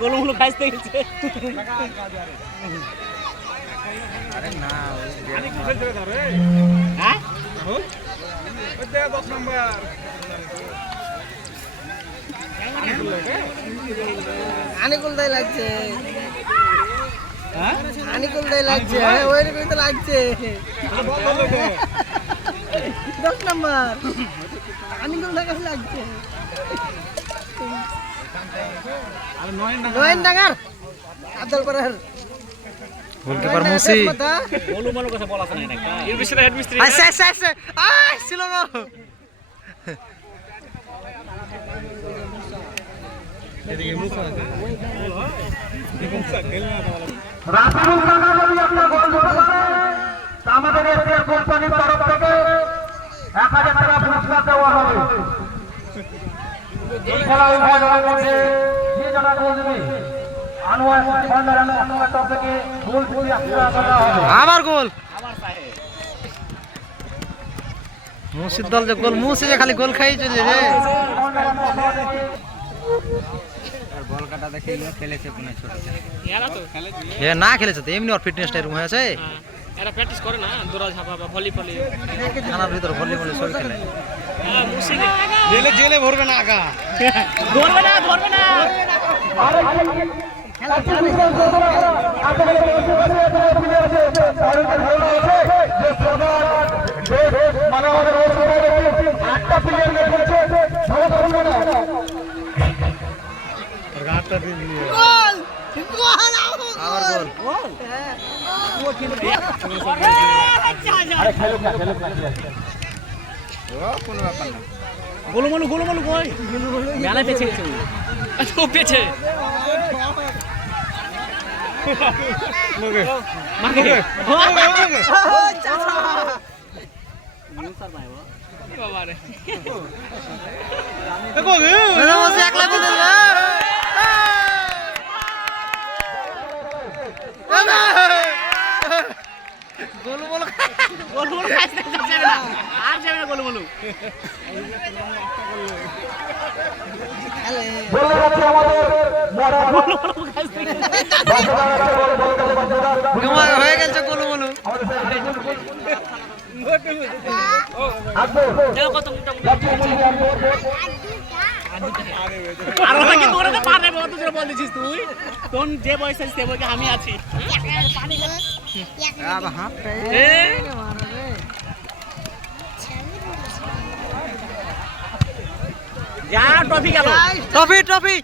গোলগুলো খাইতে গেছে। আনিকুল দাই লাগছে, আনিকুল দাই লাগছে, ওই তো লাগছে 10 নম্বর আনিকুল দাই কাছে লাগছে। নয়ন ডাঙ্গার আব্দুল পারার গোলকিপার মুসি গোলু মালু কাছে বল আছে না এটা এর বেশি হেড মিস্ত্রি আচ্ছা আচ্ছা আচ্ছা আই ছিল গো এদিকে মুসা রাসেলুল কাকা যদি আপনার গোল দিতে পারে আমাদের এসএর কোম্পানির তরফ থেকে 1000 টাকা পুরস্কার দেওয়া হবে। এই খেলার মধ্যে যে জনা গোল দেবে আনোয়ার ভান্ডার আনোয়ার তরফ থেকে গোল দিয়ে আপনারা করা হবে। আবার গোল, মুসির দল যে গোল, মুসি যে খালি গোল খাই চলে রে। বল কাটা দেখে খেলেছে কোন ছোট এরা তো খেলে এ না খেলেছে তো এমনি ওর ফিটনেসটা এরকম হয়েছে। এরা প্র্যাকটিস করে না দৌড়া ঝাঁপা বা ভলিবল থানার ভিতর ভলিবল সব খেলে। হ্যাঁ মুসি জেলে জেলে ভরবে না আগা ধরবে না ধরবে না গোলু মালু কই মেলা পেছে গেছে ও পেছে মাকে মুসার ভাই বাবা রে দেখো মুসি একলা দিল না। গোলু বল গোলু খাইতে যাচ্ছে না আর যাবে না গোলু মালু বলে রাখছি আমাদের হয়ে গেছে গোলু বলু। আর ওটা কি তোরা তো পারবে অত জোরে বল দিছিস তুই তোর যে বয়স আছে সে বয়সে আমি আছি যা ট্রফি গেল ট্রফি ট্রফি